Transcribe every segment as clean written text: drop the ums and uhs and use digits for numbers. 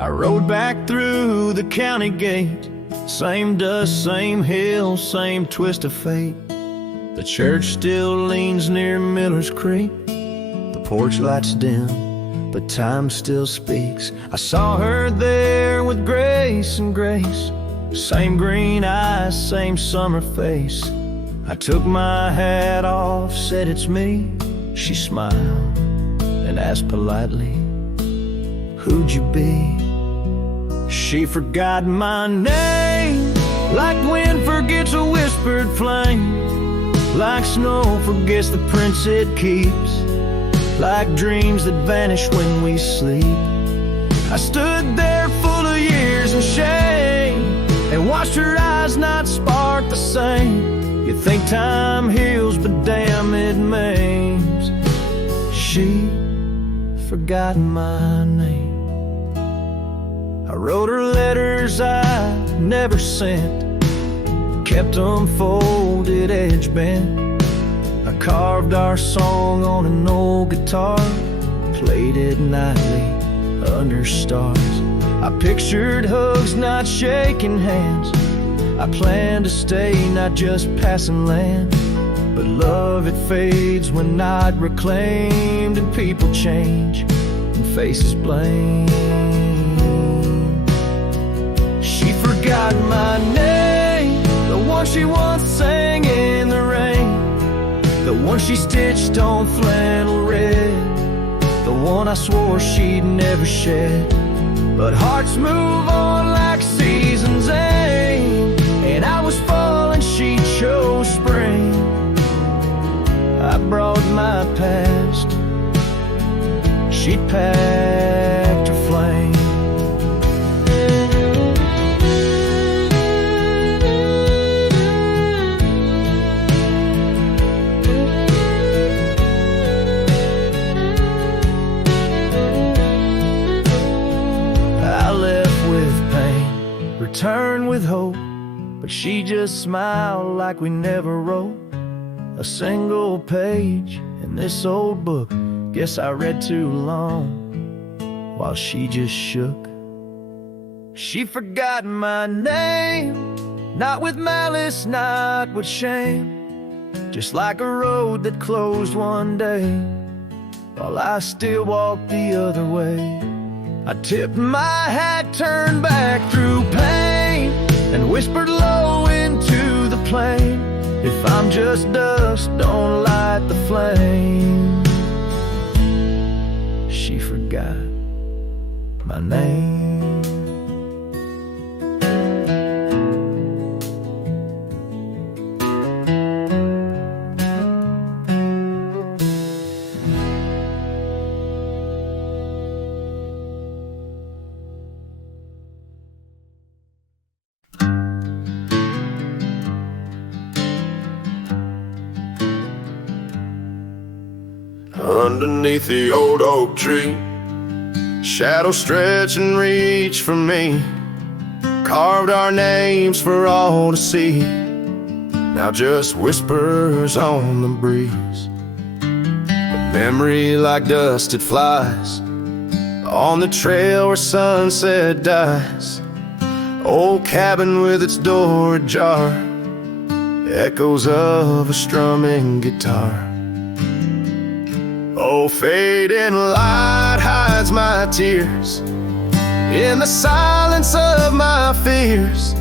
I rode back through the county gate. Same dust, same hill, same twist of fate. The church still leans near Miller's Creek. The porch lights dim, but time still speaks. I saw her there with grace and grace. Same green eyes, same summer face. I took my hat off, said it's me. She smiled and asked politely, who'd you be? She forgot my name, like wind forgets a whispered flame, like snow forgets the prints it keeps, like dreams that vanish when we sleep. I stood there full of years and shame, and watched her eyes not spark the same. You think time heals, but damn it maims. She forgot my name. I wrote her letters I never sent, kept them folded, edge bent. I carved our song on an old guitar, played it nightly under stars. I pictured hugs, not shaking hands. I planned to stay, not just passing land. But love, it fades when not reclaimed, and people change and faces blame. She forgot my name, the one she once sang in the rain, the one she stitched on flannel red, the one I swore she'd never shed. But hearts move on like seasons aim, and I was fall and she chose spring. I brought my past, she packed her flame. Returned with hope, but she just smiled like we never wrote a single page in this old book. Guess I read too long while she just shook. She forgot my name, not with malice, not with shame, just like a road that closed one day while I still walked the other way. I tipped my hat, turned back through pain, and whispered low into the plain, if I'm just dust, don't light the flame. She forgot my name. Underneath the old oak tree, shadows stretch and reach for me, carved our names for all to see, now just whispers on the breeze. But memory like dust, it flies on the trail where sunset dies. Old cabin with its door ajar, echoes of a strumming guitar. Oh, fading light hides my tears in the silence of my fears.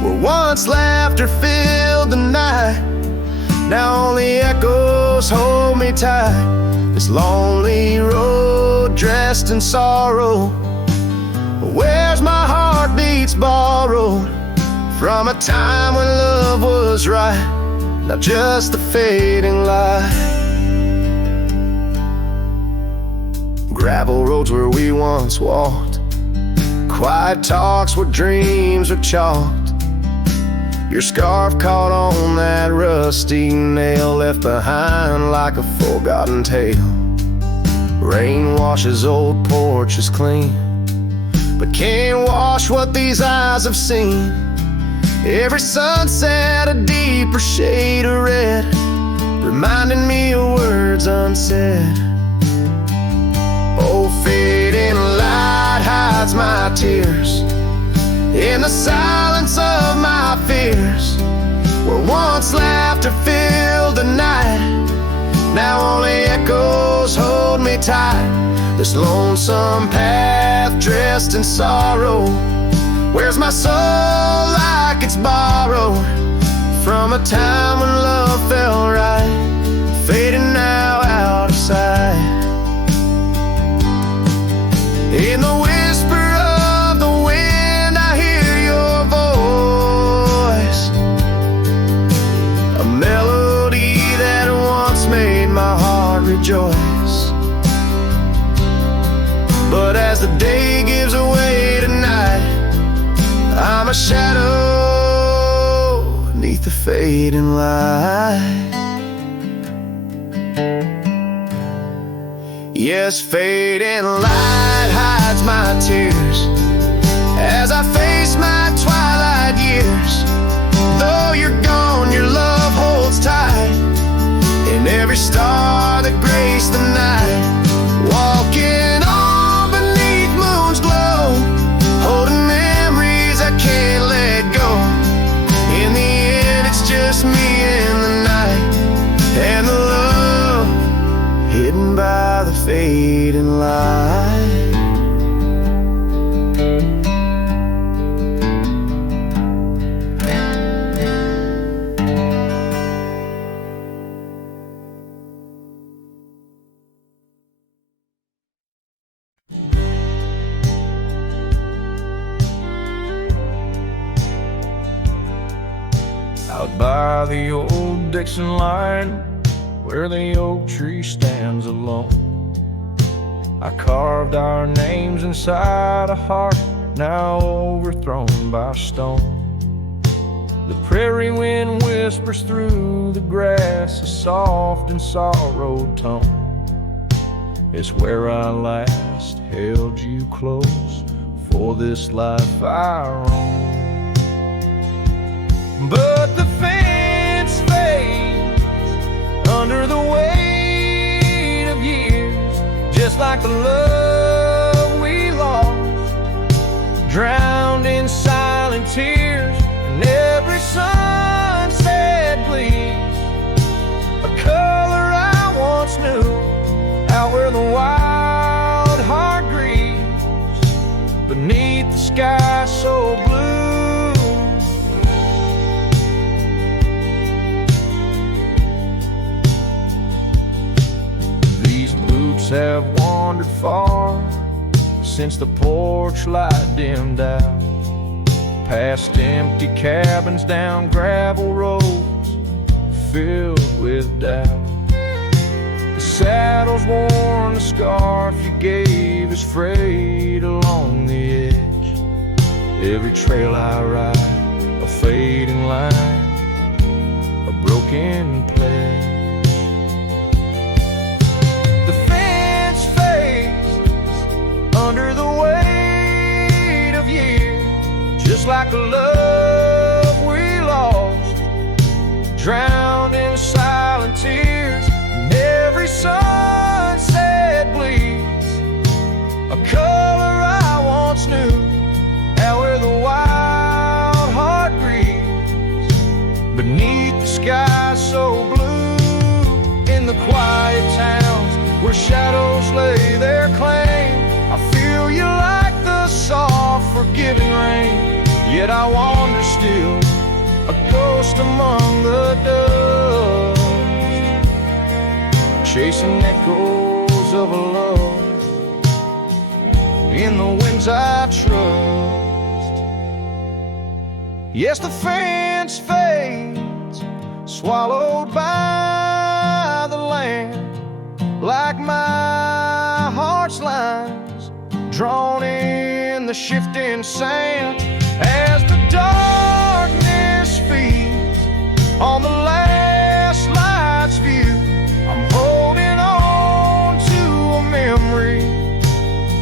Where once laughter filled the night, now only echoes hold me tight. This lonely road dressed in sorrow, where's my heartbeats borrowed from a time when love was right, not just the fading light. Gravel roads where we once walked, quiet talks where dreams were chalked. Your scarf caught on that rusty nail, left behind like a forgotten tale. Rain washes old porches clean, but can't wash what these eyes have seen. Every sunset a deeper shade of red, reminding me of words unsaid. Oh, fading light hides my tears. In the silence of my fears, where once laughter filled the night, now only echoes hold me tight. This lonesome path dressed in sorrow wears my soul like it's borrowed from a time when love felt right, fading now out of sight. In the whisper of the wind I hear your voice, a melody that once made my heart rejoice. But as the day gives way to night, I'm a shadow beneath the fading light. Yes, fading light hides my tears as I face my twilight years. Though you're gone, your love holds tight in every star that graced the night. Walking on beneath moon's glow, holding memories I can't let go. In the end, it's just me and the night, and the love hidden by the fading light. Out by the old Dixon line, where the oak tree stands alone, I carved our names inside a heart now overthrown by stone. The prairie wind whispers through the grass a soft and sorrowed tone. It's where I last held you close for this life I roam. But the fence fades under the weight of years, just like the love we lost, drowned in silent tears. And every sunset bleeds a color I once knew, out where the wild heart grieves beneath the sky so blue. Have wandered far since the porch light dimmed out, past empty cabins, down gravel roads filled with doubt. The saddle's worn, the scarf you gave is frayed along the edge. Every trail I ride, a fading line, a broken pledge. Under the weight of years, just like the love we lost, drowned in silent tears. And every sunset bleeds a color I once knew, out where the wild heart grieves beneath the sky so blue. In the quiet towns where shadows lay their claim, I feel you like the soft, forgiving rain. Yet I wander still, a ghost among the dust, chasing echoes of a love in the winds I trust. Yes, the fence fades, swallowed by the land, like my heart's lines drawn in the shifting sand. As the darkness feeds on the last light's view, I'm holding on to a memory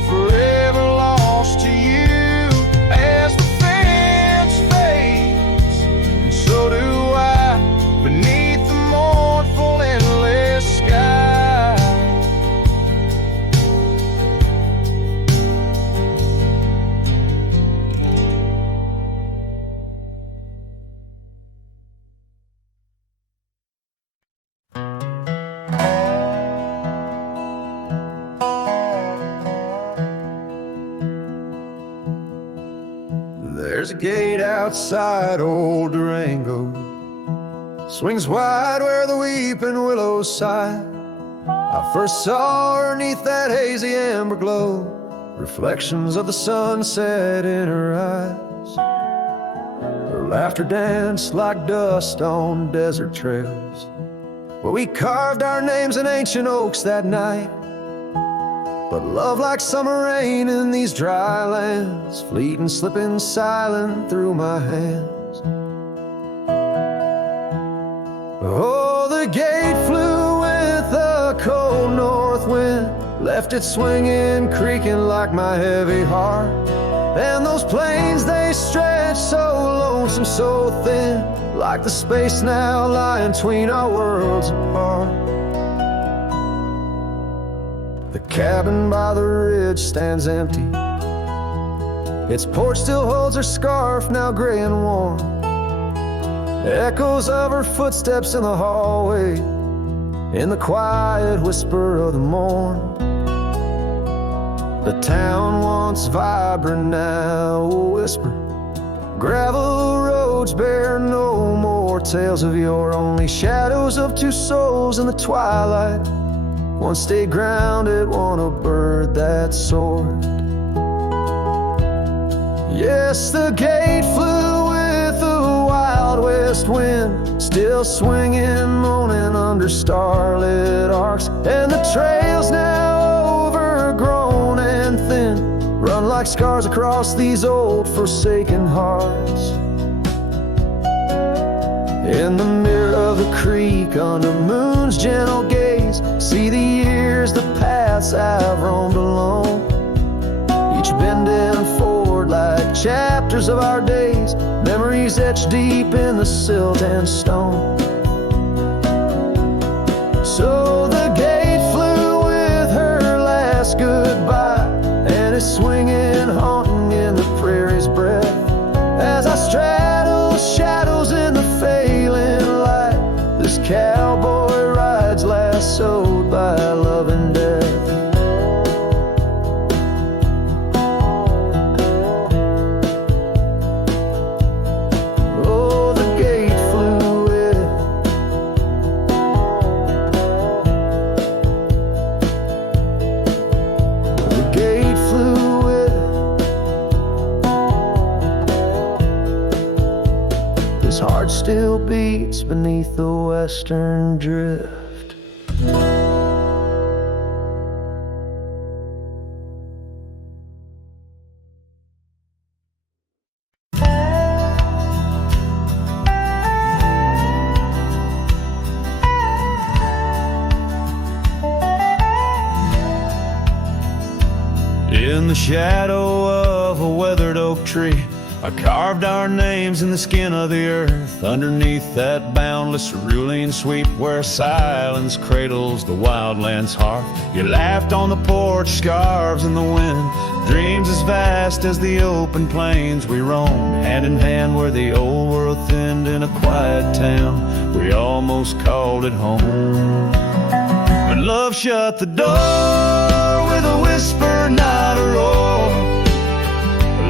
forever lost to you. As the fence fades, and so do I, beneath the mournful endless sky. There's a gate outside old Durango, swings wide where the weeping willows sigh. I first saw her neath that hazy amber glow, reflections of the sunset in her eyes. Her laughter danced like dust on desert trails, where we carved our names in ancient oaks that night. But love like summer rain in these dry lands, fleeting, slipping silent through my hands. Oh, the gate flew with a cold north wind, left it swinging, creaking like my heavy heart. And those plains, they stretch so lonesome, so thin, like the space now lying between our worlds apart. The cabin by the ridge stands empty, its porch still holds her scarf, now gray and warm. Echoes of her footsteps in the hallway, in the quiet whisper of the morn. The town once vibrant, now a whisper. Gravel roads bear no more tales of yore, only shadows of two souls in the twilight. One stayed grounded, one a bird that soared. Yes, the gate flew with the wild west wind, still swinging, moaning under starlit arcs. And the trails now overgrown and thin, run like scars across these old forsaken hearts. In the mirror of the creek, under moon's gentle gaze, see the years, the paths I've roamed alone, each bending forward like chapters of our days, memories etched deep in the silt and stone. So the gate flew with her last goodbye, and it's swinging, haunting in the prairie's breath, as I straddle shadows in the failing light. This cowboy rides lassoed by love and death. Oh, the gate flew with it. The gate flew with it. This heart still beats beneath the western drift. In the shadow of a weathered oak tree, I carved our names in the skin of the earth, underneath that boundless cerulean sweep where silence cradles the wildland's heart. You laughed on the porch, scarves in the wind, dreams as vast as the open plains we roamed, hand in hand where the old world thinned in a quiet town. We almost called it home. But love shut the door with a whisper, not a roar,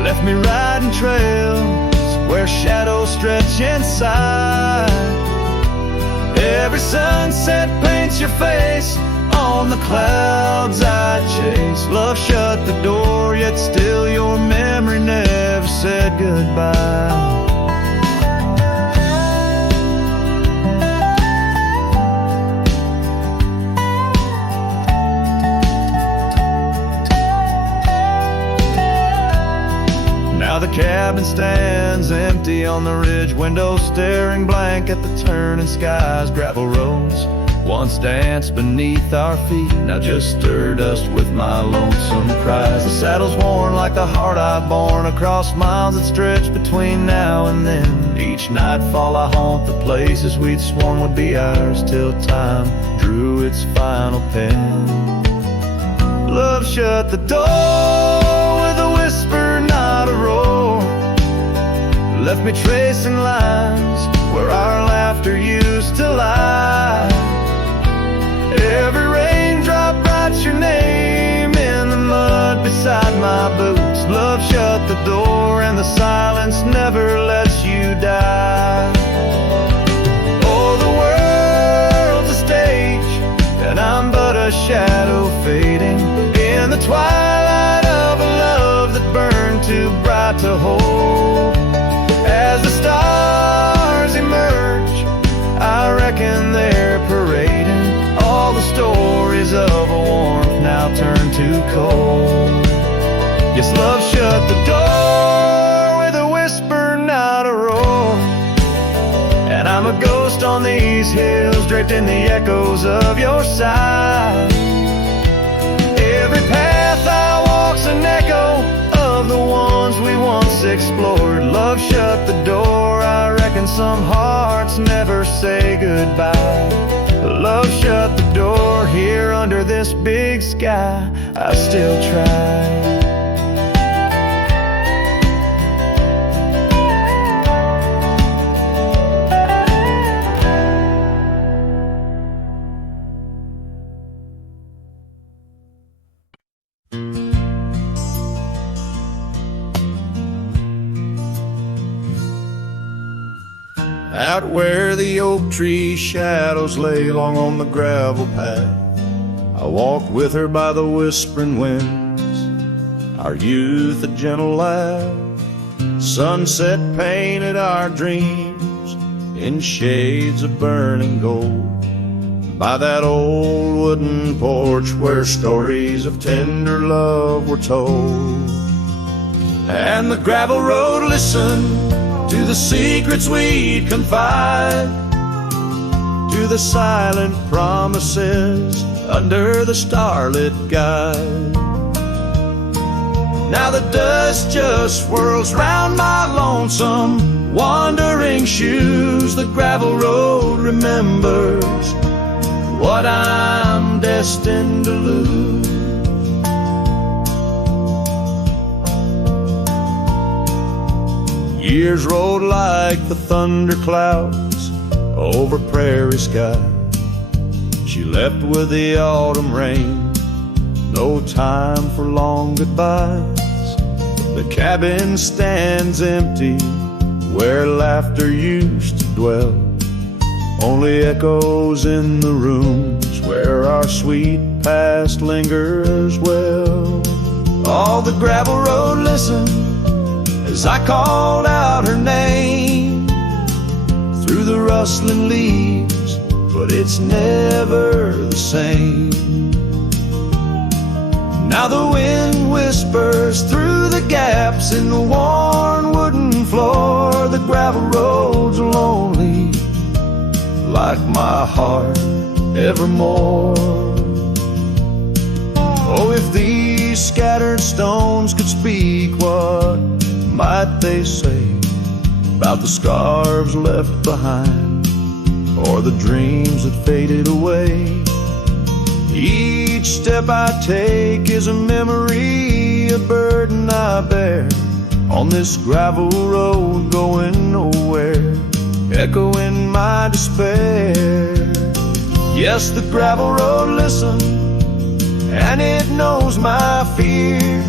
left me riding trails where shadows stretch inside. Every sunset paints your face on the clouds I chase. Love shut the door, yet still your memory never said goodbye. Now the cabin stands empty on the ridge, windows staring blank at the turning skies. Gravel roads once danced beneath our feet, now just stir dust with my lonesome cries. The saddle's worn like the heart I've borne across miles that stretch between now and then. Each nightfall I haunt the places we'd sworn would be ours, till time drew its final pen. Love shut the door with a whisper, not a roar, left me tracing lines where our laughter used to lie. Every raindrop writes your name in the mud beside my boots. Love shut the door and the silence never lets you die. Oh, the world's a stage, and I'm but a shadow fading in the twilight of a love that burned too bright to hold. As the stars emerge, I reckon they're parading all the stories of a warmth now turned to cold. Yes, love shut the door with a whisper, not a roar. And I'm a ghost on these hills, draped in the echoes of your sigh. Every path I walk's an echo of the ones we once explored. Love shut the door, I reckon some hearts never say goodbye. Love shut the door, here under this big sky, I still try. Out where the oak tree shadows lay long on the gravel path, I walked with her by the whispering winds, our youth a gentle laugh. Sunset painted our dreams in shades of burning gold, by that old wooden porch where stories of tender love were told. And the gravel road listened to the secrets we'd confide, to the silent promises under the starlit guide. Now the dust just swirls round my lonesome wandering shoes. The gravel road remembers what I'm destined to lose. Years rolled like the thunder clouds over prairie sky. She left with the autumn rain, no time for long goodbyes. The cabin stands empty where laughter used to dwell, only echoes in the rooms where our sweet past lingers well. All the gravel road listened as I called out her name through the rustling leaves, but it's never the same. Now the wind whispers through the gaps in the worn wooden floor. The gravel road's lonely, like my heart evermore. Oh, if these scattered stones could speak, what might they say about the scars left behind, or the dreams that faded away? Each step I take is a memory, a burden I bear on this gravel road going nowhere, echoing my despair. Yes, the gravel road listens, and it knows my fears.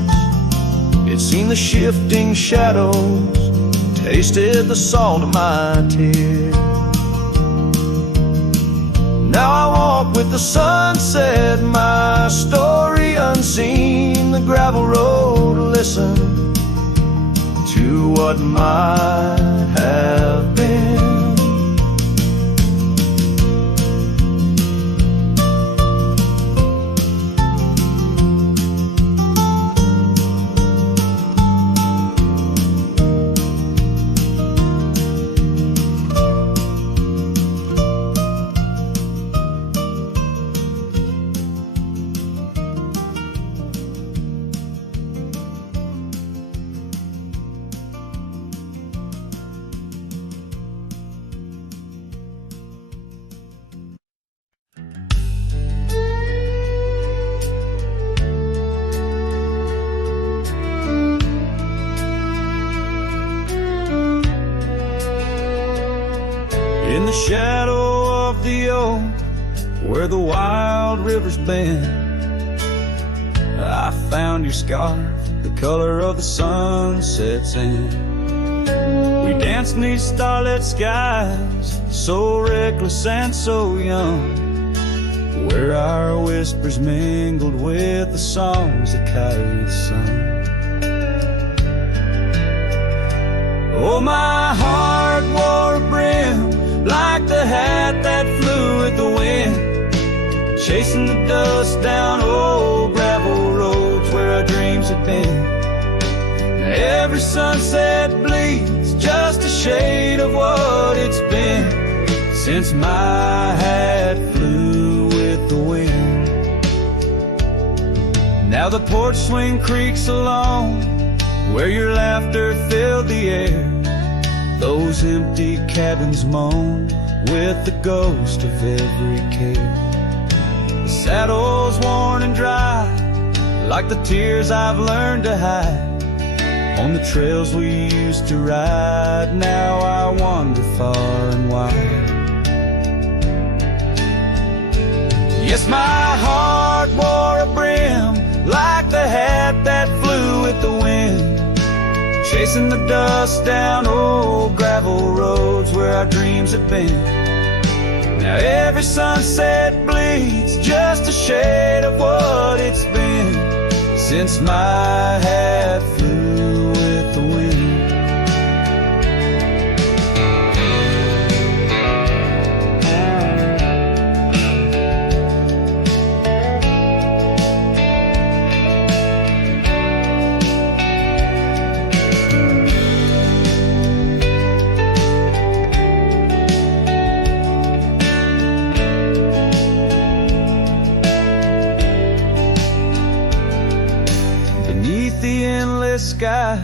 It's seen the shifting shadows, tasted the salt of my tears. Now I walk with the sunset, my story unseen. The gravel road listen to what might have been. In the shadow of the oak, where the wild river's bend, I found your scarf, the color of the sun sets in. We dance beneath starlit skies, so reckless and so young, where our whispers mingled with the songs the kites sung. Oh, my heart wore a brim like the hat that flew with the wind, chasing the dust down old gravel roads where our dreams had been. Now every sunset bleeds just a shade of what it's been since my hat flew with the wind. Now the porch swing creaks along where your laughter filled the air. Those empty cabins moan with the ghost of every care. The saddle's worn and dry, like the tears I've learned to hide. On the trails we used to ride, now I wander far and wide. Yes, my heart wore a brim like the hat that flew with the wind, chasing the dust down old gravel roads where our dreams had been. Now every sunset bleeds just a shade of what it's been since my hat flew with the wind. Sky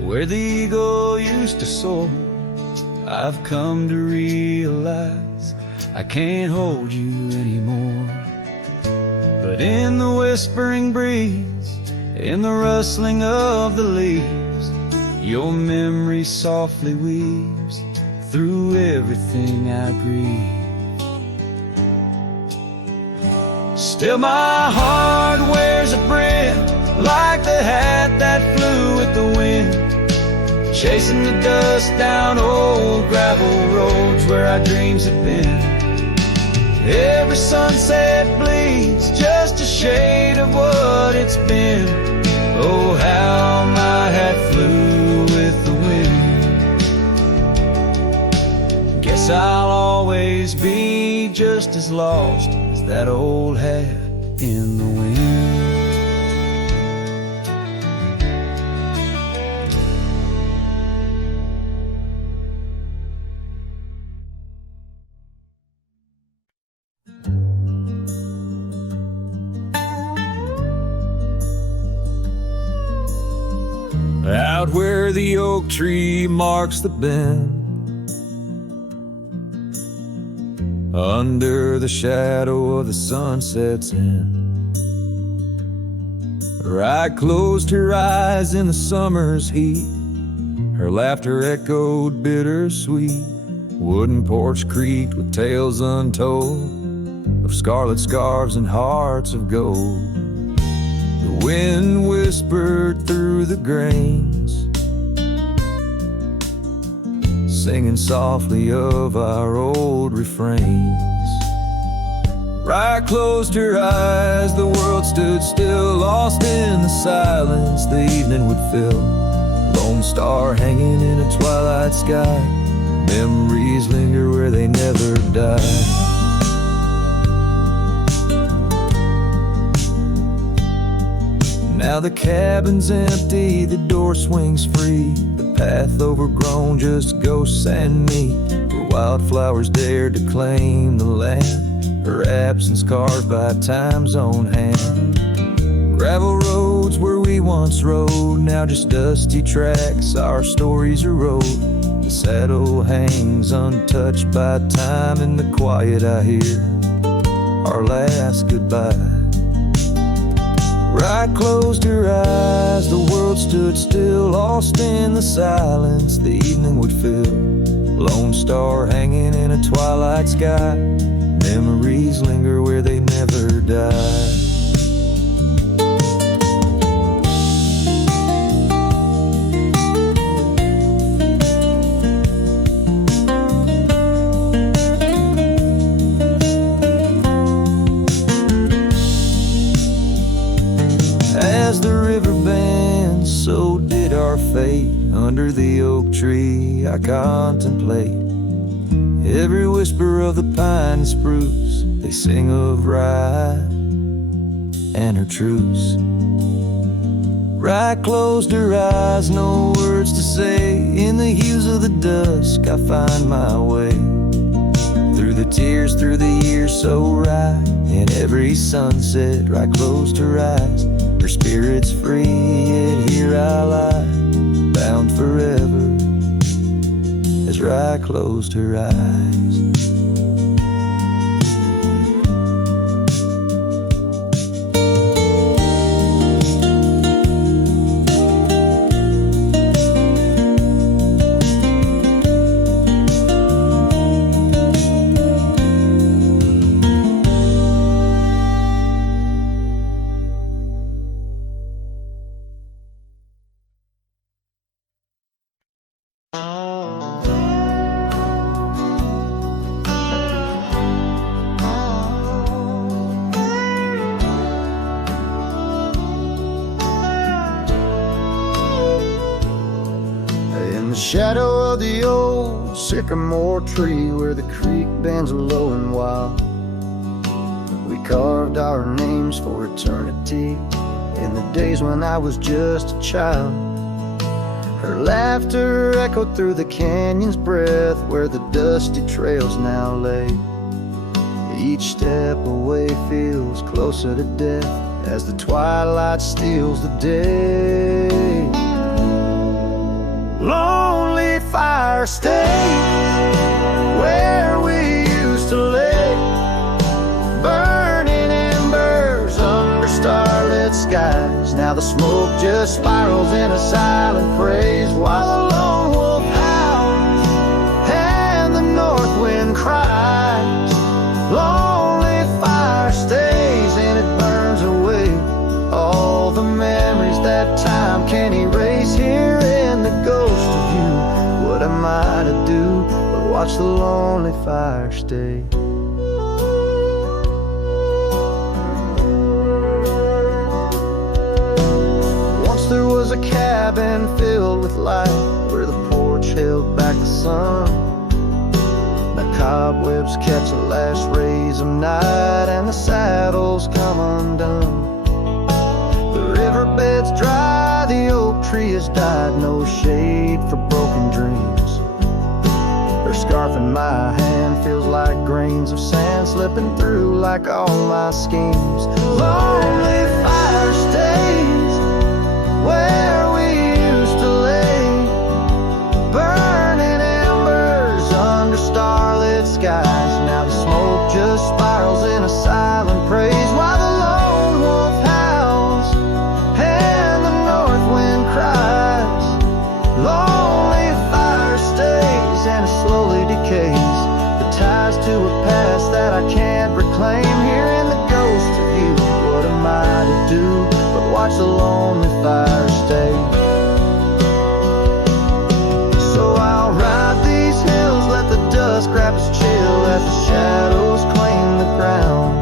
where the eagle used to soar, I've come to realize I can't hold you anymore. But in the whispering breeze, in the rustling of the leaves, your memory softly weaves through everything I breathe. Still my heart wears a brim like the hat that flew with the wind, chasing the dust down old gravel roads where our dreams had been. Every sunset bleeds just a shade of what it's been. Oh, how my hat flew with the wind. Guess I'll always be just as lost as that old hat in the wind. Out where the oak tree marks the bend, under the shadow of the sunset's end, her eye closed her eyes in the summer's heat. Her laughter echoed bittersweet. Wooden porch creaked with tales untold of scarlet scarves and hearts of gold. The wind whispered through the grains, singing softly of our old refrains. Right closed her eyes, the world stood still, lost in the silence the evening would fill. Lone star hanging in a twilight sky, memories linger where they never die. Now the cabin's empty, the door swings free, the path overgrown, just ghosts and me. Where wildflowers dared to claim the land, her absence carved by time's own hand. Gravel roads where we once rode, now just dusty tracks, our stories erode. The saddle hangs untouched by time, in the quiet I hear our last goodbye. Right closed her eyes, the world stood still, lost in the silence the evening would fill. Lone star hanging in a twilight sky, memories linger where they never die. late under the oak tree, I contemplate every whisper of the pine and spruce. They sing of Rye and her truce. Rye closed her eyes, no words to say. In the hues of the dusk I find my way, through the tears, through the years so right. In every sunset Rye closed her eyes. Her spirit's free, yet here I lie, bound forever, as Rye closed her eyes. Shadow of the old sycamore tree, where the creek bends low and wild, we carved our names for eternity, in the days when I was just a child. Her laughter echoed through the canyon's breath, where the dusty trails now lay. Each step away feels closer to death, as the twilight steals the day. Lonely fire, stay where we used to lay, burning embers under starlit skies. Now the smoke just spirals in a silent praise, while the lone wolf howls and the north wind cries. Lonely fire stays and it burns away all the memories that time can't erase. Here in the ghost of you, what am I to do but watch the lonely fire stay? Once there was a cabin filled with light, where the porch held back the sun. The cobwebs catch the last rays of night, and the saddles come undone. The riverbed's dry, the oak tree has died, no shade for broken dreams. Her scarf in my hand feels like grains of sand slipping through like all my schemes. Lonely fire stays where we used to lay, burning embers under starlit skies. Now the smoke just spirals in a silent praise, while the lone wolf howls and the north wind cries. Lonely fire stays and it slowly decays, the ties to a past that I can't reclaim. Here in the ghost of you, what am I to do but watch the lonely fire stay? So I'll ride these hills, let the dust grab its chill, as the shadows claim the ground.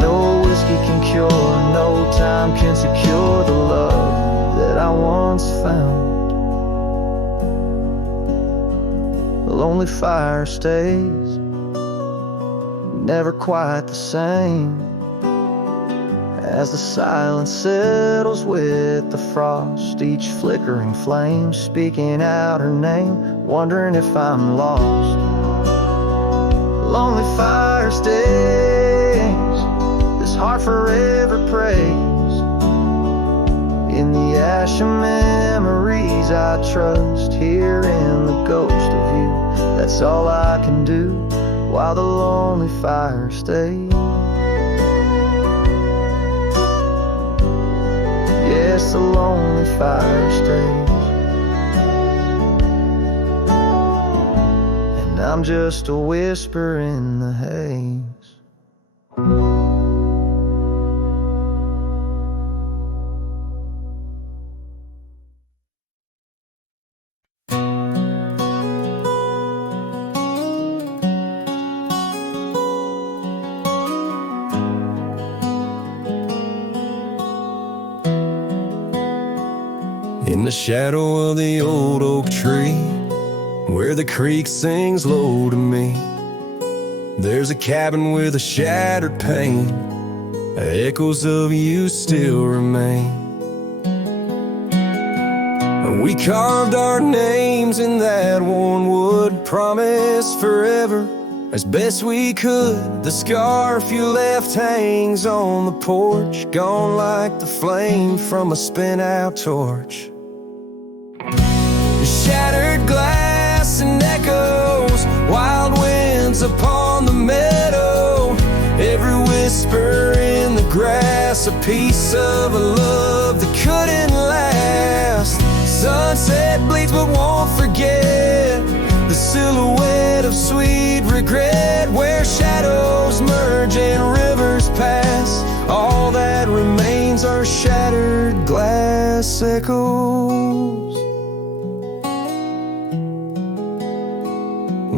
No whiskey can cure, no time can secure the love that I once found. The lonely fire stays, never quite the same, as the silence settles with the frost. Each flickering flame speaking out her name, wondering if I'm lost. Lonely fire stays, this heart forever prays. In the ash of memories I trust, here in the ghost of you, that's all I can do while the lonely fire stays. Yes, the lonely fire stays, and I'm just a whisper in the haze. in the shadow of the old oak tree, where the creek sings low to me. There's a cabin with a shattered pane, echoes of you still remain. We carved our names in that worn wood, promised forever as best we could. The scarf you left hangs on the porch, gone like the flame from a spent-out torch. Shattered glass and echoes, wild winds upon the meadow, every whisper in the grass, a piece of a love that couldn't last. Sunset bleeds but won't forget the silhouette of sweet regret, where shadows merge and rivers pass. All that remains are shattered glass echoes.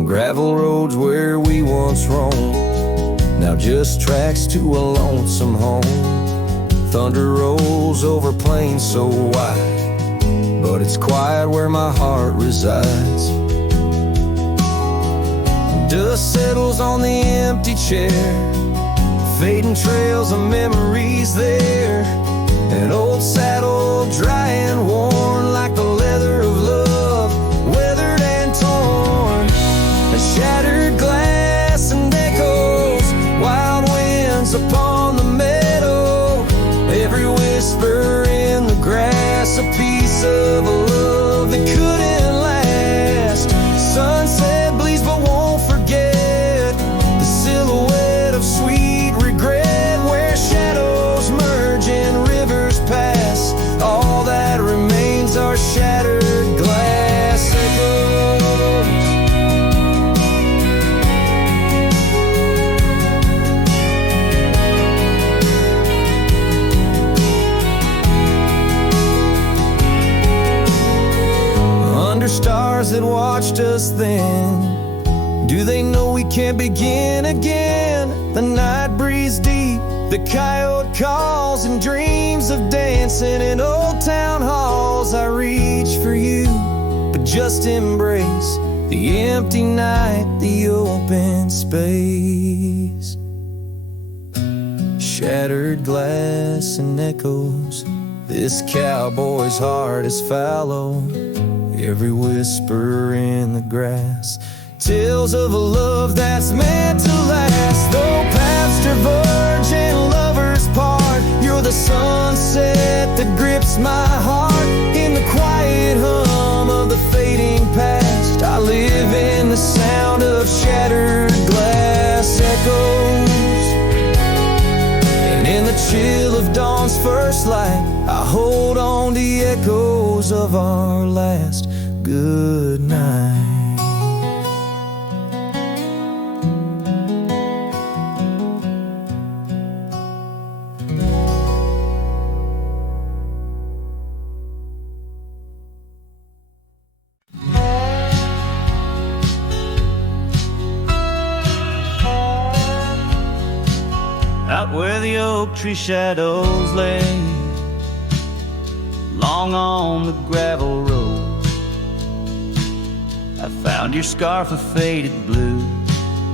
Gravel roads where we once roamed, now just tracks to a lonesome home. Thunder rolls over plains so wide, but it's quiet where my heart resides. Dust settles on the empty chair, fading trails of memories there. An old saddle dry and worn like the leather of love, weathered and torn. A shattered glass and echoes, wild winds upon the meadow, every whisper in the grass, a piece of a love that couldn't last. Sunset bleeds but won't forget the silhouette of sweet regret, where shadows merge and rivers pass. All that remains are shattered glass echoes. Under stars that watched us then, do they know we can't begin again? The night breeze deep, the coyote calls, and dreams of dancing in old town halls. I reach for you, but just embrace the empty night, the open space. Shattered glass and echoes, this cowboy's heart is fallow, every whisper in the grass, tales of a love that's meant to last. Though paths diverge and lovers part, you're the sunset that grips my heart. In the quiet hum of the fading past, I live in the sound of shattered glass echoes. And in the chill of dawn's first light, I hold on to the echoes of our last good night. Out where the oak tree shadows lay, long on the gravel road, I found your scarf of faded blue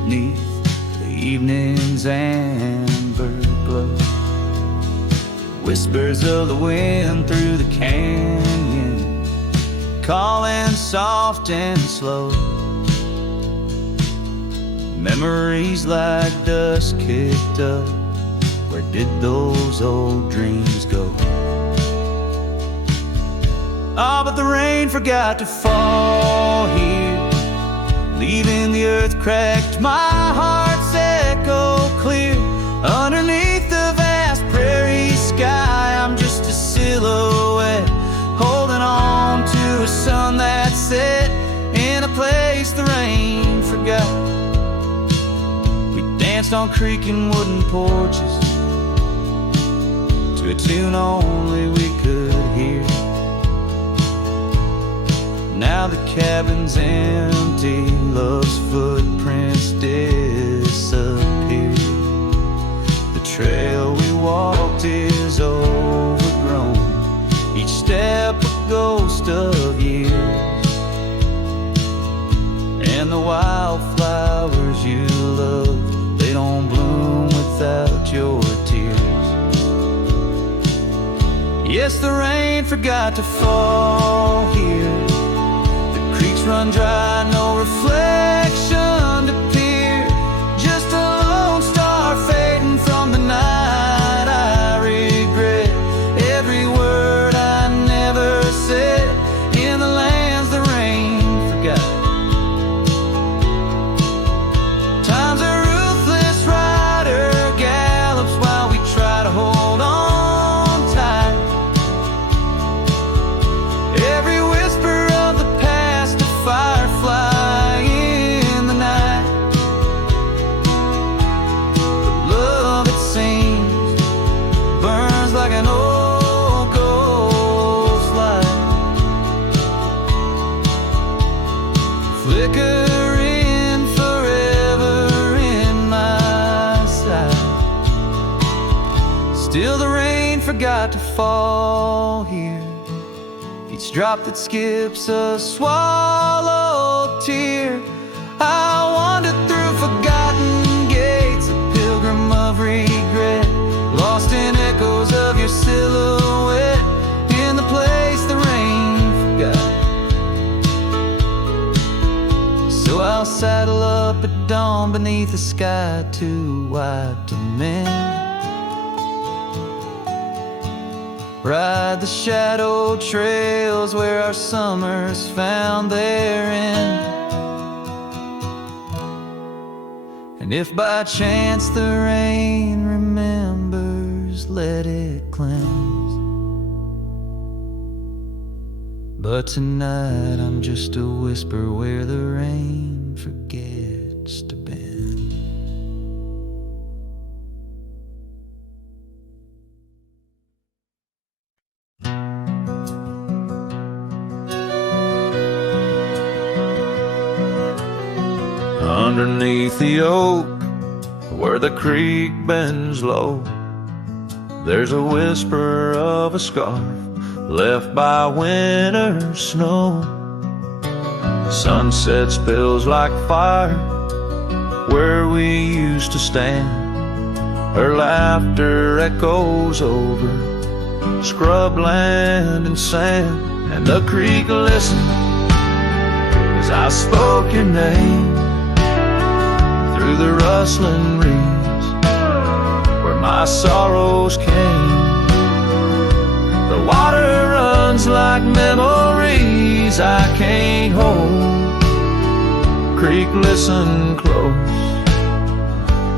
neath the evening's amber glow. Whispers of the wind through the canyon, calling soft and slow. Memories like dust kicked up, where did those old dreams go? Ah, but the rain forgot to fall here, leaving the earth cracked, my heart's echo clear. Underneath the vast prairie sky, I'm just a silhouette, holding on to a sun that set in a place the rain forgot. We danced on creaking wooden porches to a tune only we could hear. Now the cabin's empty, love's footprints disappear. The trail we walked is overgrown, each step a goal flowers you love, they don't bloom without your tears. Yes, the rain forgot to fall here. The creeks run dry, no reflection to peer. Just a lone star fading from the night. I regret every word I never said in the lands the rain forgot. Time's a ruthless rider, gallops while we try to hold on tight. Every whisper of the past, a firefly in the night. The love, it seems, burns like an old ghost light, flickering forever in my sight. Still the rain forgot to fall here. Each drop that skips a swallowed tear. I wandered through forgotten gates, a pilgrim of regret, lost in echoes of your silhouette, in the place the rain forgot. So I'll saddle up at dawn beneath a sky too wide to mend, ride the shadow trails where our summers found their end. And if by chance the rain remembers, let it cleanse. But tonight I'm just a whisper where the rain forgets to bend. Underneath the oak, where the creek bends low, there's a whisper of a scarf left by winter's snow. Sunset spills like fire where we used to stand. Her laughter echoes over scrubland and sand, and the creek listened as I spoke your name through the rustling reeds where my sorrows came. The water runs like memories I can't hold. Creek, listen close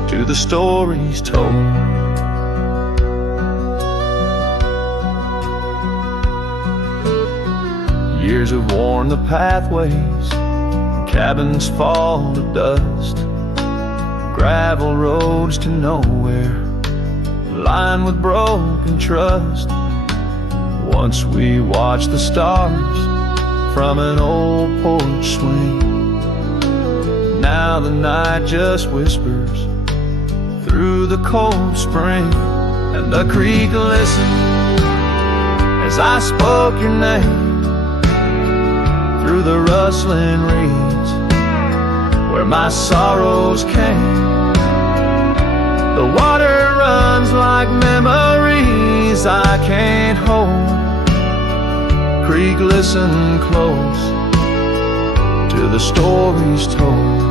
to the stories told. Years have worn the pathways, cabins fall to dust, gravel roads to nowhere, lined with broken trust. Once we watched the stars from an old porch swing. Now the night just whispers through the cold spring, and the creek listened as I spoke your name through the rustling reeds where my sorrows came. The water runs like memories I can't hold. Creek, listen close to the stories told.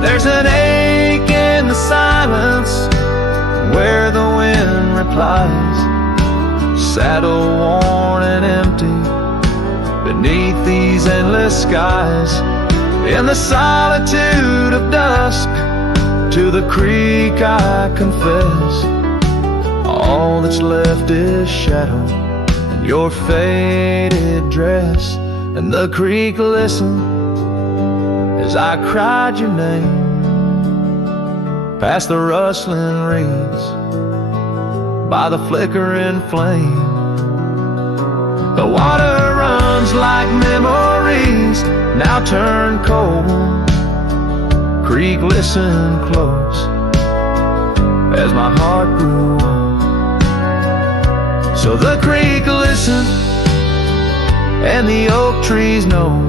There's an ache in the silence where the wind replies, saddle worn and empty beneath these endless skies. In the solitude of dusk, to the creek I confess, all that's left is shadow and your faded dress. And the creek listened as I cried your name past the rustling reeds by the flickering flame. The water runs like memories now turn cold. Creek, listen close as my heart grew old. So the creek listened and the oak trees know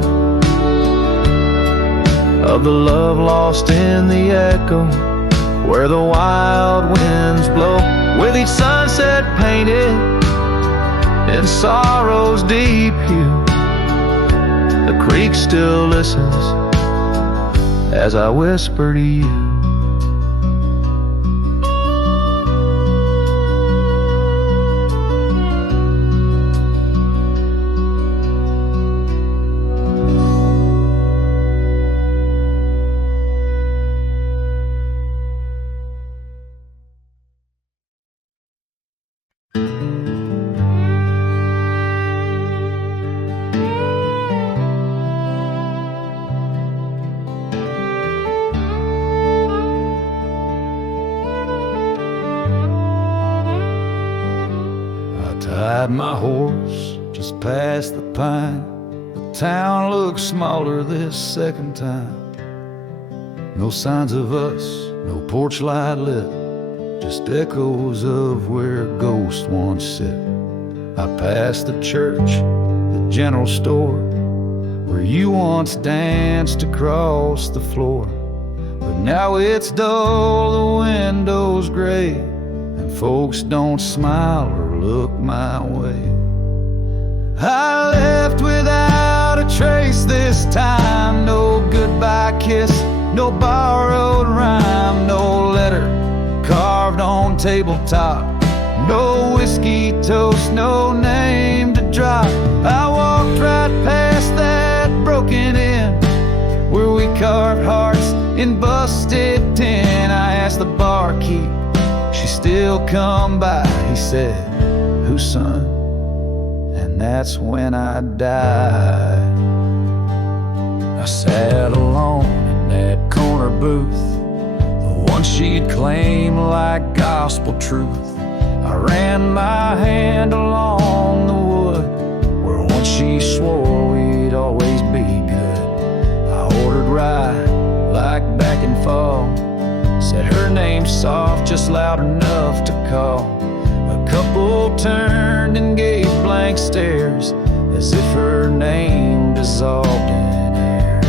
of the love lost in the echo, where the wild winds blow, with each sunset painted in sorrow's deep hue. The creek still listens as I whisper to you. Tied my horse just past the pine. The town looks smaller this second time. No signs of us, no porch light lit, just echoes of where ghosts once sit. I passed the church, the general store, where you once danced across the floor. But now it's dull, the window's gray, and folks don't smile or look my way. I left without a trace this time. No goodbye kiss, no borrowed rhyme, no letter carved on tabletop, no whiskey toast, no name to drop. I walked right past that broken inn where we carved hearts in busted tin. I asked the barkeep, she still come by. He said, "Whose son?" And that's when I died. I sat alone in that corner booth, the one she'd claim like gospel truth. I ran my hand along the wood where once she swore we'd always be good. I ordered rye like back in fall, said her name soft, just loud enough to call. A couple turned and gave blank stares as if her name dissolved in air.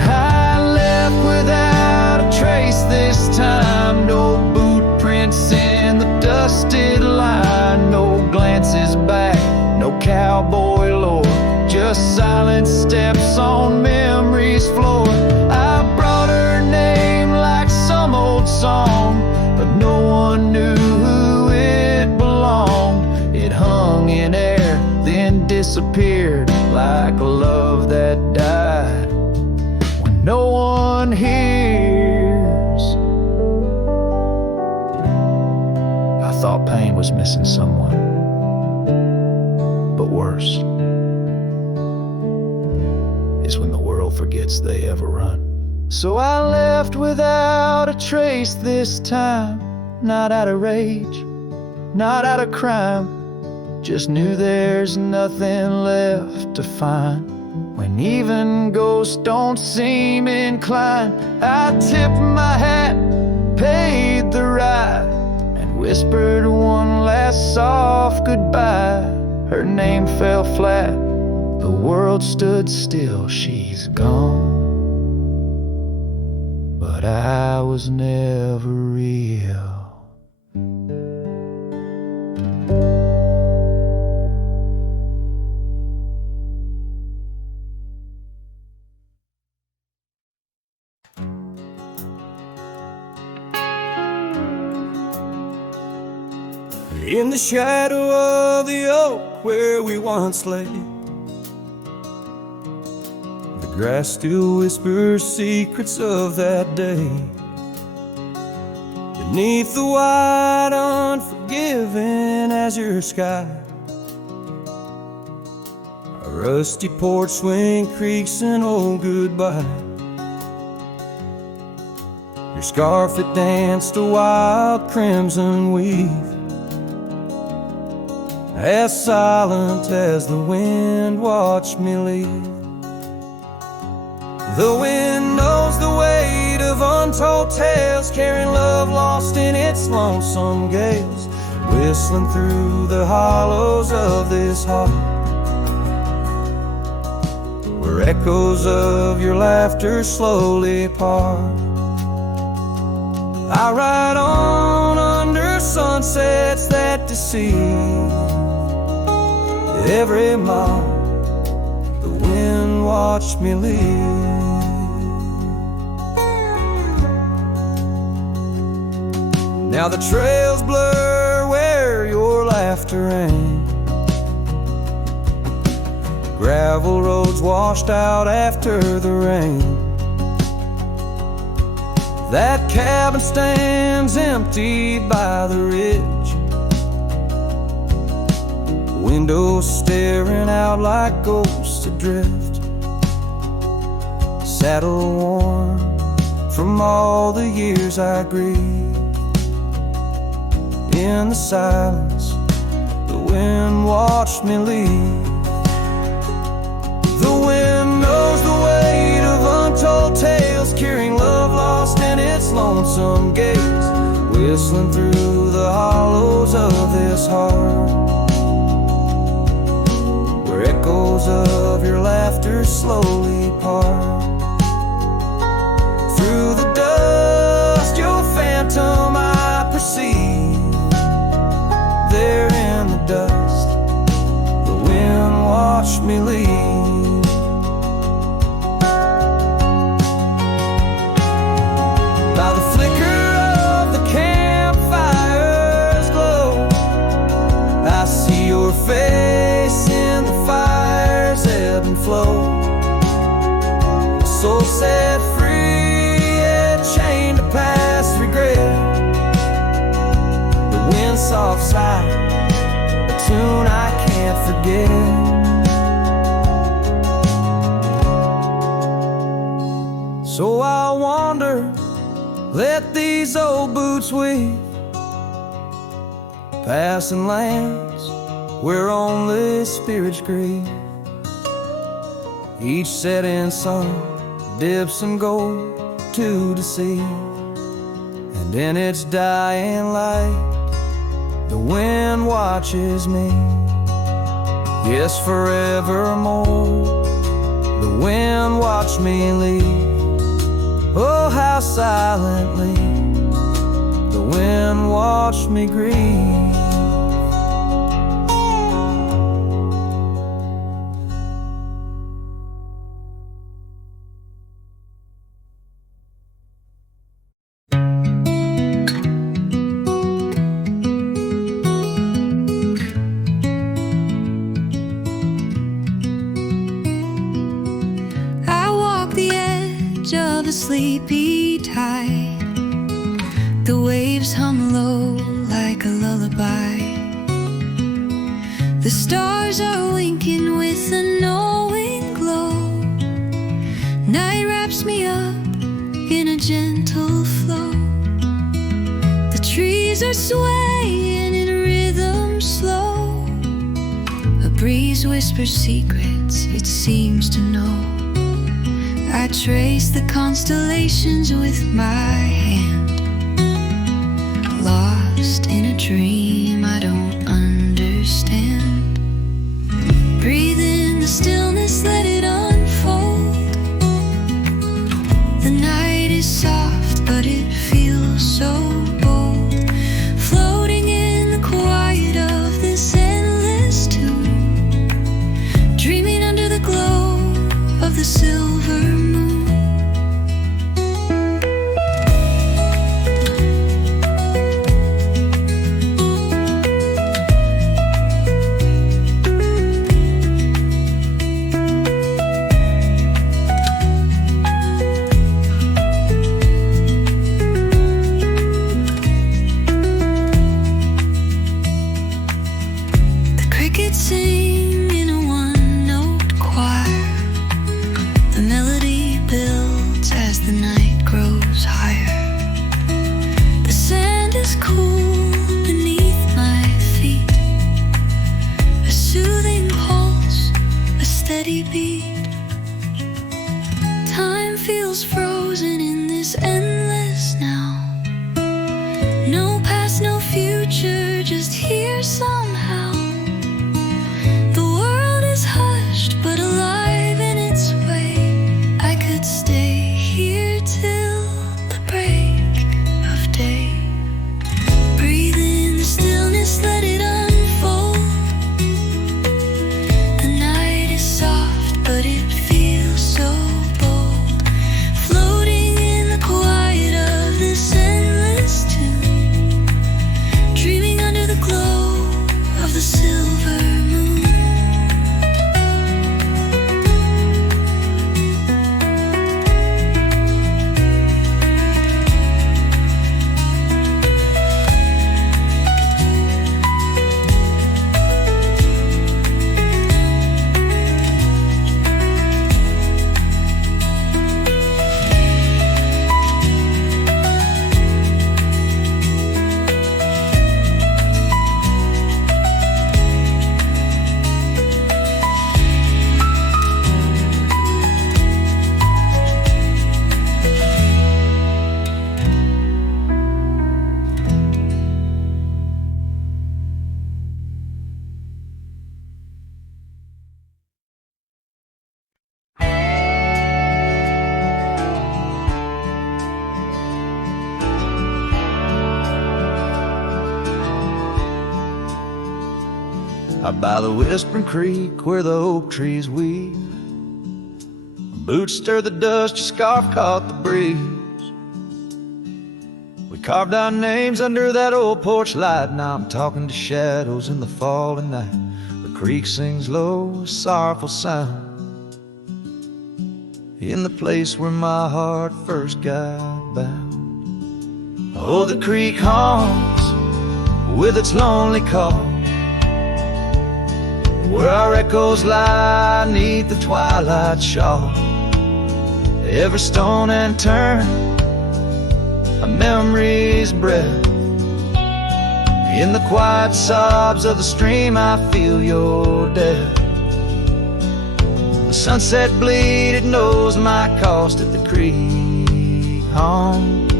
I left without a trace this time. No boot prints in the dusted line, no glances back, no cowboy lore, just silent steps on memory's floor. I brought her name like some old song, but no one knew who it belonged. It hung in air, then disappeared like a love that died when no one hears. I thought pain was missing someone, but worse is when the world forgets they ever run. So I left without a trace this time, not out of rage, not out of crime, just knew there's nothing left to find. When even ghosts don't seem inclined, I tipped my hat, paid the ride, and whispered one last soft goodbye. Her name fell flat, the world stood still, she's gone. But I was never real. In the shadow of the oak where we once lay, the grass still whispers secrets of that day. Beneath the wide, unforgiving azure sky, a rusty porch swing creaks an old goodbye. Your scarf that danced a wild crimson weave, as silent as the wind watched me leave. The wind knows the weight of untold tales, carrying love lost in its lonesome gales, whistling through the hollows of this heart. Where echoes of your laughter slowly part. I ride on under sunsets that deceive. Every mile the wind watched me leave. Now the trails blur where your laughter rang. Gravel roads washed out after the rain. That cabin stands empty by the ridge, windows staring out like ghosts adrift. Saddle worn from all the years I grieved. In the silence, the wind watched me leave. The wind knows the weight of untold tales, carrying love lost in its lonesome gates, whistling through the hollows of this heart, where echoes of your laughter slowly part. Through the dust, your phantom I perceive. There in the dust, the wind watched me leave. By the flicker of the campfire's glow, I see your face in the fire's ebb and flow. A soul set free, yet chained to past regret. The wind soft sigh, a tune I can't forget. So I'll wander, let these old boots weave, passing lands where only spirits grieve. Each setting sun dips in gold to deceive, and in its dying light the wind watches me. Yes, forevermore the wind watched me leave. Oh, how silently the wind watched me grieve. Of a sleepy tide, the waves hum low like a lullaby. The stars are winking with a knowing glow. Night wraps me up in a gentle flow. The trees are swaying in rhythm slow. A breeze whispers secrets it seems to know. I trace the constellations with my hand, lost in a dream I don't understand. Breathe in the stillness, let it unfold. The night is soft, but it feels so bold, floating in the quiet of this endless tune, dreaming under the glow of the silver moon. The crickets sing in a one-note choir. The melody builds as the night grows higher. The sand is cool beneath my feet, a soothing pulse, a steady beat. Time feels frozen in this endless now. No past, no future, just here somehow. The world is hushed but alive in its way. out by the whispering creek where the oak trees weep. Boots stir the dust, your scarf caught the breeze. We carved our names under that old porch light. Now I'm talking to shadows in the falling night. The creek sings low, a sorrowful sound, in the place where my heart first got bound. Oh, the creek haunts with its lonely call, where our echoes lie neath the twilight shawl. Every stone and turn, a memory's breath. In the quiet sobs of the stream, I feel your death. The sunset bleed, it knows my cost at the creek haunts,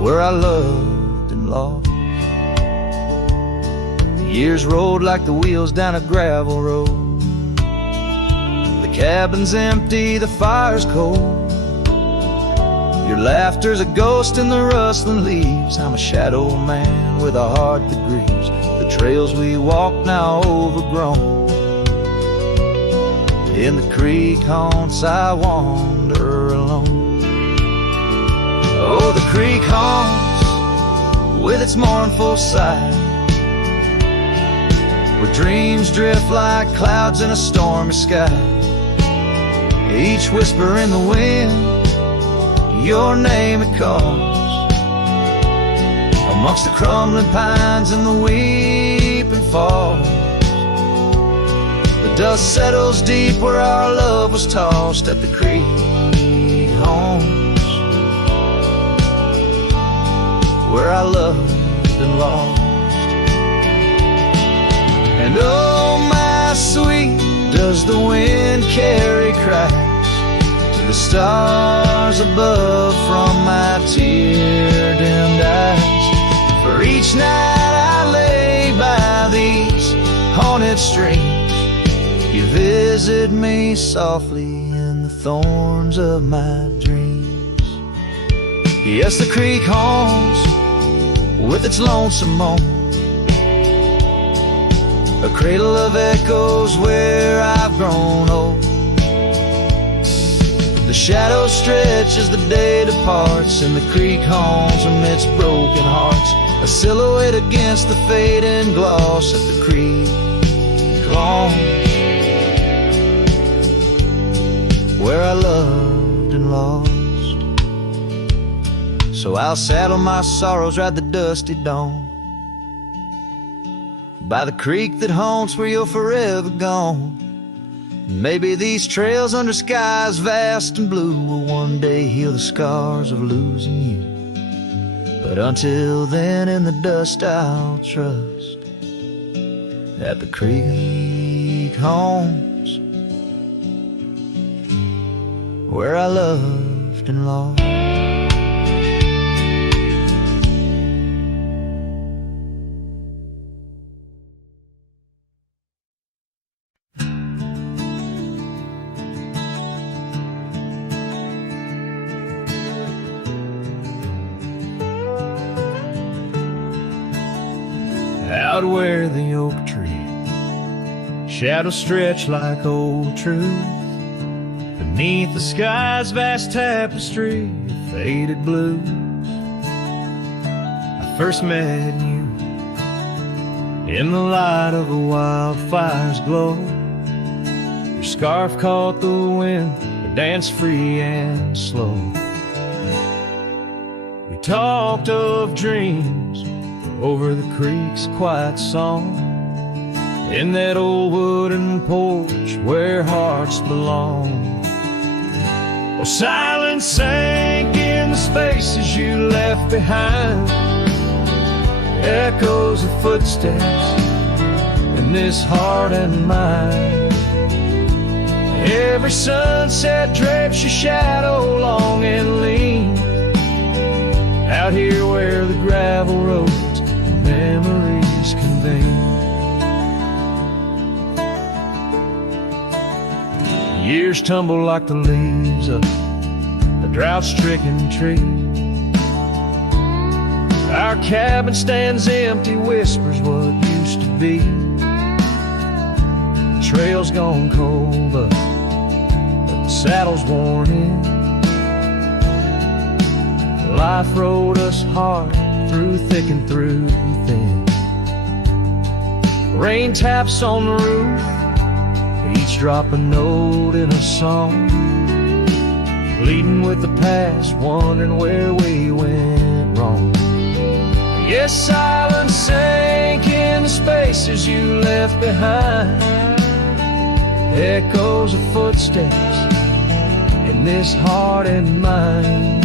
where I loved and lost. The years rolled like the wheels down a gravel road. The cabin's empty, the fire's cold. Your laughter's a ghost in the rustling leaves. I'm a shadow man with a heart that grieves. The trails we walk now overgrown. In the creek haunts I wander alone. Oh, the creek haunts with its mournful sigh, where dreams drift like clouds in a stormy sky. Each whisper in the wind, your name it calls. Amongst the crumbling pines and the weeping falls, the dust settles deep where our love was tossed at the creek haunts, where I loved and lost. And oh, my sweet, does the wind carry cracks to the stars above from my tear-dimmed eyes? For each night I lay by these haunted streams, you visit me softly in the thorns of my dreams. Yes, the creek haunts with its lonesome moan, a cradle of echoes where I've grown old. The shadows stretch as the day departs, and the creek haunts amidst broken hearts, a silhouette against the fading gloss at the creek haunts, where I loved and lost. So I'll saddle my sorrows, ride the dusty dawn by the creek that haunts where you're forever gone. Maybe these trails under skies vast and blue will one day heal the scars of losing you. But until then, in the dust I'll trust at the creek haunts, where I loved and lost. Out where the oak tree shadows stretch like old truth, beneath the sky's vast tapestry of faded blues, I first met you in the light of a wildfire's glow. Your scarf caught the wind, but danced free and slow. We talked of dreams over the creek's quiet song, in that old wooden porch where hearts belong. Well, silence sank in the spaces you left behind, echoes of footsteps in this heart and mind. Every sunset drapes your shadow long and lean, out here where the gravel roads memories convene. Years tumble like the leaves of a drought-stricken tree. Our cabin stands empty, whispers what used to be. The trail's gone cold, but the saddle's worn in. Life rode us hard through thick and through thin. Rain taps on the roof, each drop a note in a song. Leading with the past, wondering where we went wrong. Yes, silence sank in the spaces you left behind. Echoes of footsteps in this heart and mind.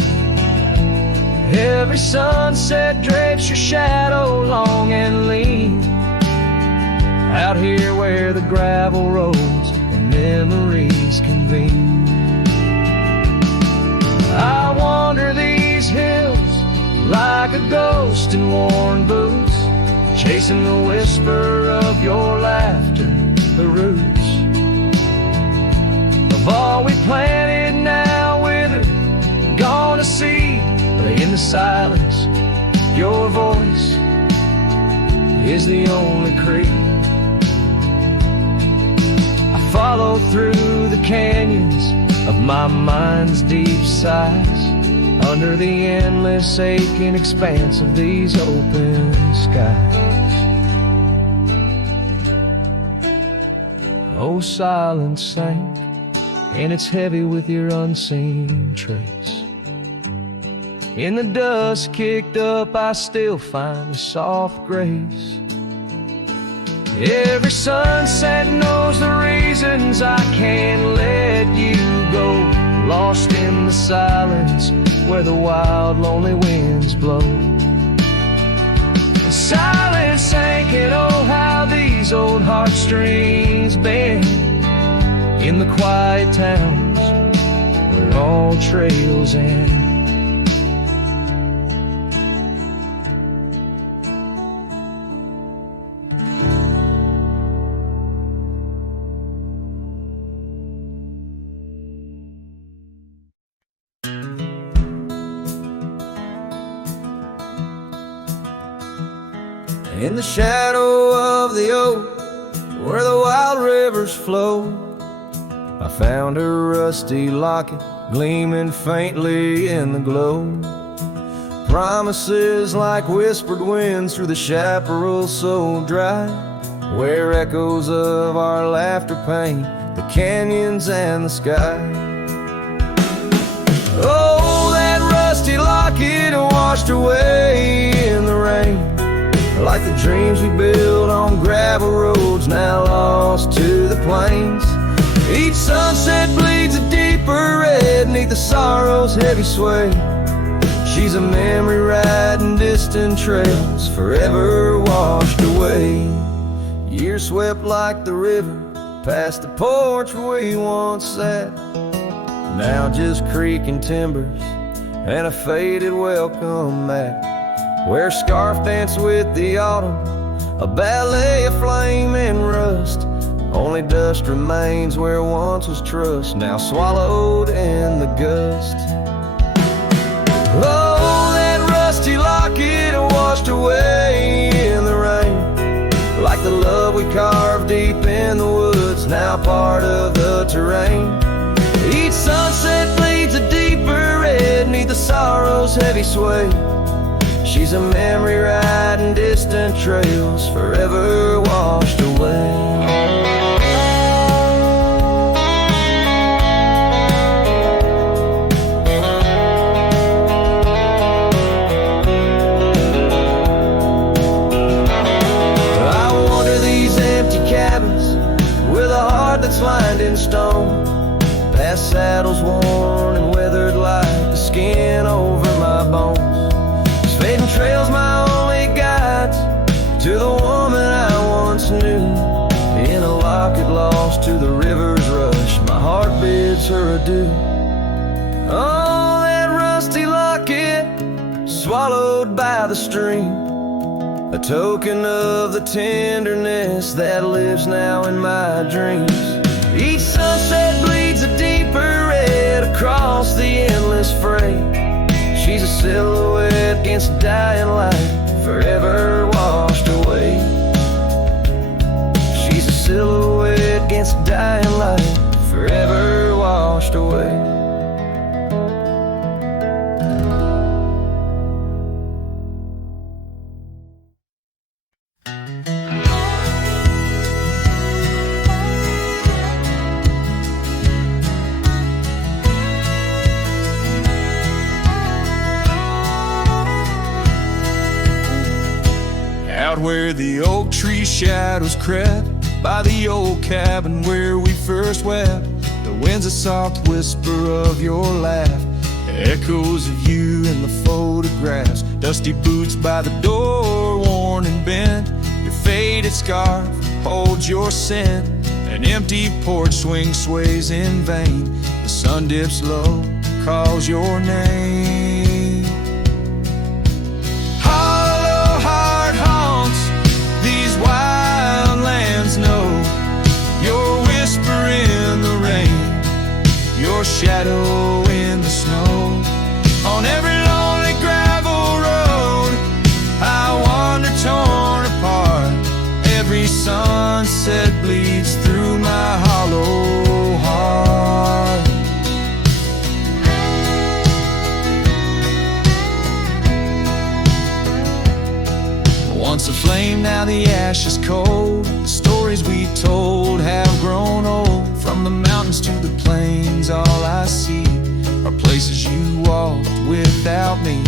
Every sunset drapes your shadow long and lean. Out here where the gravel roads and memories convene. I wander these hills like a ghost in worn boots, chasing the whisper of your laughter, the roots of all we planted now withered, gone to seed. But in the silence, your voice is the only creed. I follow through the canyons of my mind's deep sighs, under the endless aching expanse of these open skies. Oh, silence sank, and it's heavy with your unseen trace. In the dust kicked up, I still find a soft grace. Every sunset knows the reasons I can't let you go, lost in the silence where the wild, lonely winds blow. The silence sank, and oh, how these old heartstrings bend in the quiet towns where all trails end. In the shadow of the oak, where the wild rivers flow, I found a rusty locket gleaming faintly in the glow. Promises like whispered winds through the chaparral so dry, where echoes of our laughter paint the canyons and the sky. Oh, that rusty locket washed away in the rain, like the dreams we built on gravel roads now lost to the plains. Each sunset bleeds a deeper red neath the sorrow's heavy sway. She's a memory riding distant trails, forever washed away. Years swept like the river past the porch where we once sat, now just creaking timbers and a faded welcome mat, where scarf danced with the autumn, a ballet of flame and rust. Only dust remains where once was trust, now swallowed in the gust. Oh, that rusty locket washed away in the rain, like the love we carved deep in the woods, now part of the terrain. Each sunset bleeds a deeper red neath the sorrow's heavy sway. She's a memory riding distant trails, forever washed away. I wander these empty cabins with a heart that's lined in stone, past saddles worn and weathered like the skin over my bones. Fading trails my only guides to the woman I once knew. In a locket lost to the river's rush, my heart bids her adieu. Oh, that rusty locket swallowed by the stream, a token of the tenderness that lives now in my dreams. Each sunset bleeds a deeper red across the endless freight. She's a silhouette against dying light, forever washed away. She's a silhouette against dying light, forever washed away. Out where the oak tree shadows crept, by the old cabin where we first wept, the wind's a soft whisper of your laugh, echoes of you in the photographs, dusty boots by the door, worn and bent, your faded scarf holds your scent, an empty porch swing sways in vain, the sun dips low, calls your name. Know your whisper in the rain, your shadow in the snow. On every lonely gravel road I wander torn apart, every sunset bleeds through my hollow heart. Once a flame, now the ash is cold. The stories we told have grown old. From the mountains to the plains, all I see are places you walked without me.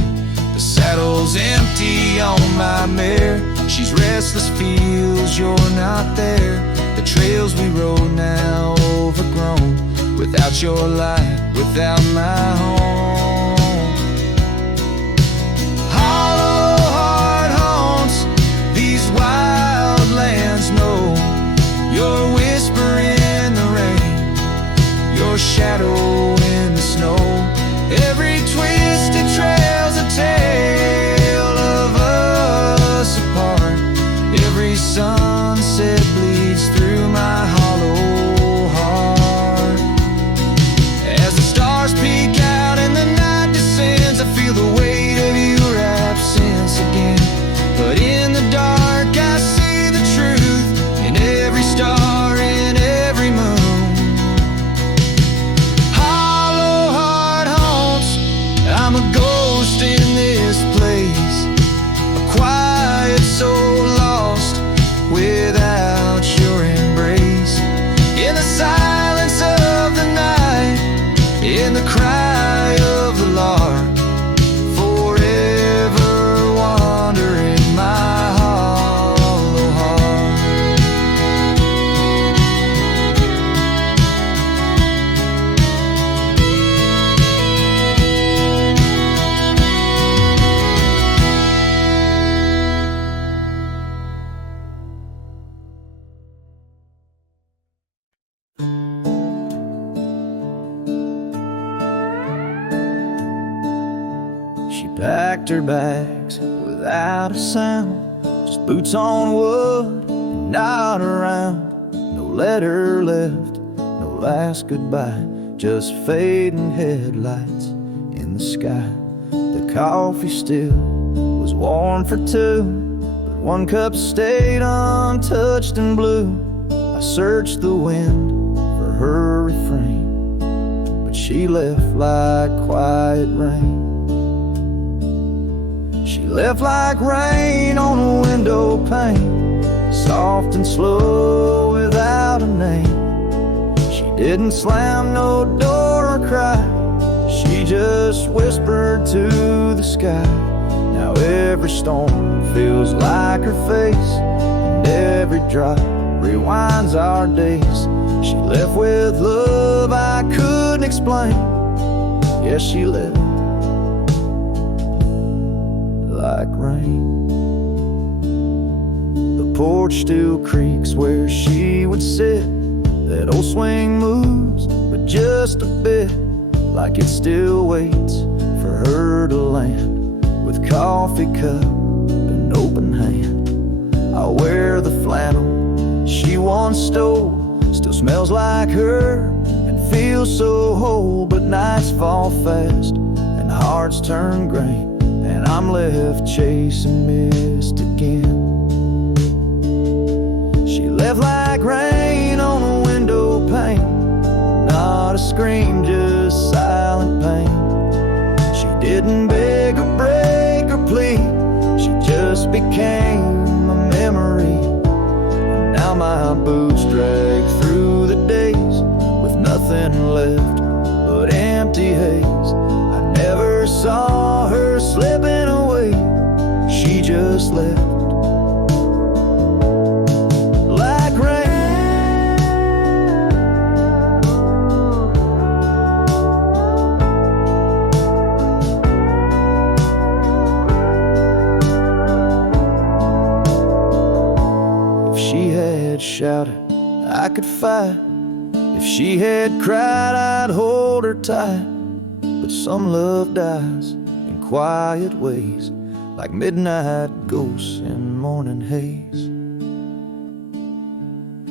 The saddle's empty on my mare, she's restless, feels you're not there. The trails we rode now overgrown, without your light, without my home. Wildlands know your whisper in the rain, your shadow in the snow. Every twisted trail's a tale of us apart, every sunset bleeds through my hollow heart. As the stars peek out and the night descends, I feel the weight of your absence again. But in the dark I see the truth in every star, in every moon. Hollow heart haunts, I'm a ghost in this place, a quiet soul lost without your embrace. In the silence of the night, in the cry of the lark, forever wandering my hollow heart. She packed her bags without a sound, just boots on wood and not around. No letter left, no last goodbye, just fading headlights in the sky. The coffee still was warm for two, but one cup stayed untouched and blue. I searched the wind for her refrain, but she left like quiet rain. She left like rain on a window pane, soft and slow without a name. She didn't slam no door or cry, she just whispered to the sky. Now every storm feels like her face, and every drop rewinds our days. She left with love I couldn't explain. Yes, she left like rain. The porch still creaks where she would sit. That old swing moves, but just a bit, like it still waits for her to land. With coffee cup and open hand, I'll wear the flannel she once stole. Still smells like her and feels so whole. But nights fall fast and hearts turn gray, and and I'm left chasing mist again. She left like rain on a window pane, not a scream, just silent pain. She didn't beg or break or plead, she just became a memory. And now my boots drag through the days with nothing left but empty haze. I never saw her slipping away, she just left like rain. If she had shouted, I could fight. If she had cried, I'd hold her tight. But some love dies in quiet ways, like midnight ghosts in morning haze.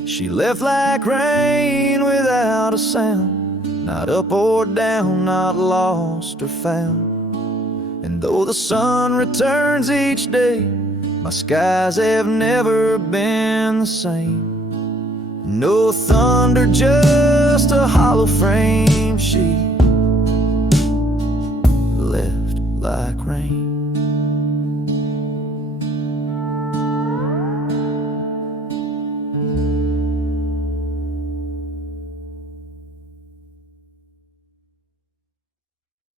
She left like rain without a sound, not up or down, not lost or found. And though the sun returns each day, my skies have never been the same. No thunder, just a hollow frame. She left like rain.